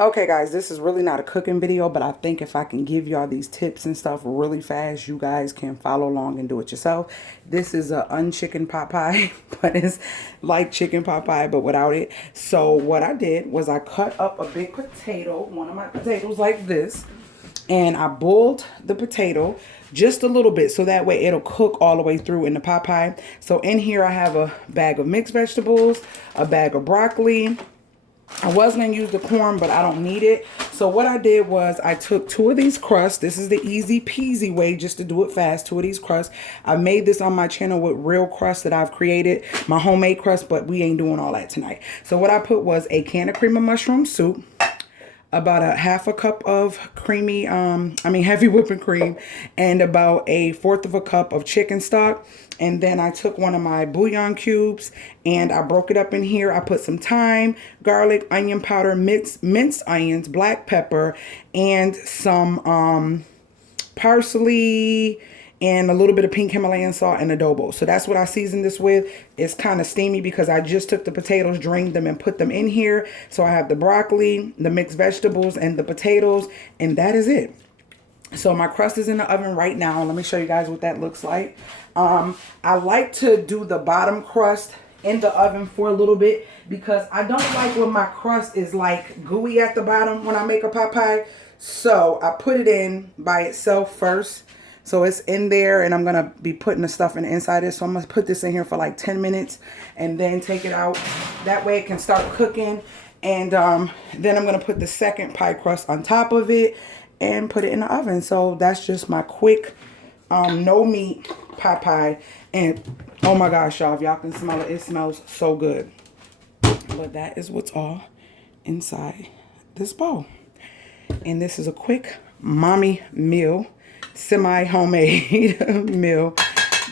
Okay guys, this is really not a cooking video, but I think if I can give y'all these tips and stuff really fast, you guys can follow along and do it yourself. This is a unchickened pot pie, but it's like chicken pot pie, but without it. So what I did was I cut up a big potato, one of my potatoes like this, and I boiled the potato just a little bit so that way it'll cook all the way through in the pot pie. So in here I have a bag of mixed vegetables, a bag of broccoli. I was going to use the corn, but I don't need it. So what I did was I took 2 of these crusts. This is the easy peasy way just to do it fast. 2 of these crusts. I made this on my channel with real crust that I've created. My homemade crust, but we ain't doing all that tonight. So what I put was a can of cream of mushroom soup, about a half a cup of creamy, heavy whipping cream, and about a 1/4 of a cup of chicken stock. And then I took one of my bouillon cubes and I broke it up in here. I put some thyme, garlic, onion powder, minced onions, black pepper, and some parsley, and a little bit of pink Himalayan salt and adobo. So that's what I seasoned this with. It's kind of steamy because I just took the potatoes, drained them, and put them in here. So I have the broccoli, the mixed vegetables, and the potatoes, and that is it. So my crust is in the oven right now. Let me show you guys what that looks like. I like to do the bottom crust in the oven for a little bit because I don't like when my crust is like gooey at the bottom when I make a pot pie. So I put it in by itself first. So it's in there, and I'm going to be putting the stuff in the inside of it. So I'm going to put this in here for like 10 minutes and then take it out. That way it can start cooking. And then I'm going to put the second pie crust on top of it and put it in the oven. So that's just my quick no meat pot pie. And oh my gosh, y'all, if y'all can smell it, it smells so good. But that is what's all inside this bowl. And this is a quick mommy meal, semi-homemade meal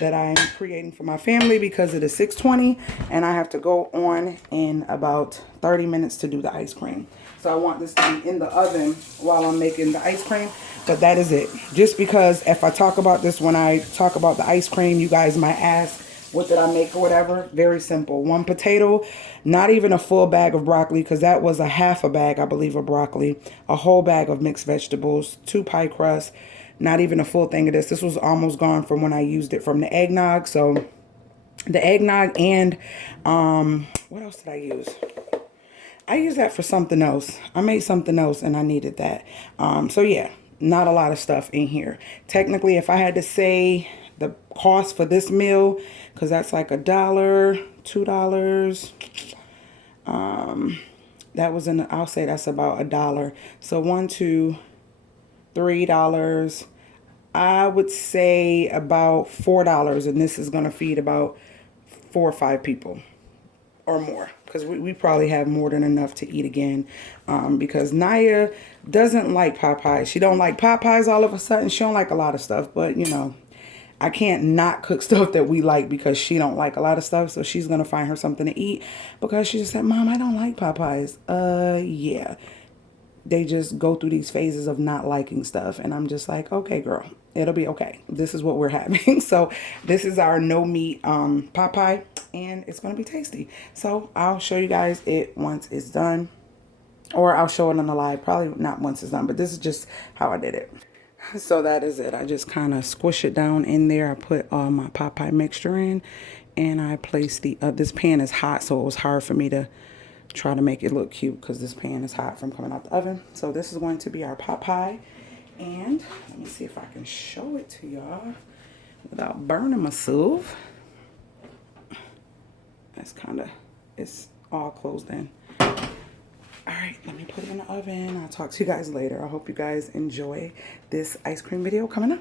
that I am creating for my family because it is 6:20 and I have to go on in about 30 minutes to do the ice cream. So I want this to be in the oven while I'm making the ice cream. But that is it. Just because if I talk about this when I talk about the ice cream, you guys might ask, what did I make or whatever? Very simple. 1 potato, not even a full bag of broccoli because that was a half a bag, I believe, of broccoli. A whole bag of mixed vegetables, 2 pie crusts, not even a full thing of this. This was almost gone from when I used it from the eggnog. So the eggnog and what else did I use? I used that for something else. I made something else and I needed that. So yeah, not a lot of stuff in here. Technically, if I had to say the cost for this meal, because that's like $1, $2. That was in, I'll say that's about $1. So $1, $2, $3. I would say about $4, and this is going to feed about 4 or 5 people or more, because we probably have more than enough to eat again, because Naya doesn't like pot pies. She don't like pot pies all of a sudden. She don't like a lot of stuff, but you know, I can't not cook stuff that we like because she don't like a lot of stuff. So she's going to find her something to eat because she just said, Mom, I don't like pot pies. Yeah. They just go through these phases of not liking stuff. And I'm just like, okay, girl, it'll be okay. This is what we're having. So this is our no meat pot pie, and it's going to be tasty. So I'll show you guys it once it's done, or I'll show it on the live. Probably not once it's done, but this is just how I did it. So that is it. I just kind of squish it down in there. I put all my pot pie mixture in, and I place the, this pan is hot, so it was hard for me to try to make it look cute because this pan is hot from coming out the oven. So this is going to be our pot pie, and let me see if I can show it to y'all without burning myself. That's kind of, it's all closed in. All right, let me put it in the oven. I'll talk to you guys later. I hope you guys enjoy this ice cream video coming up.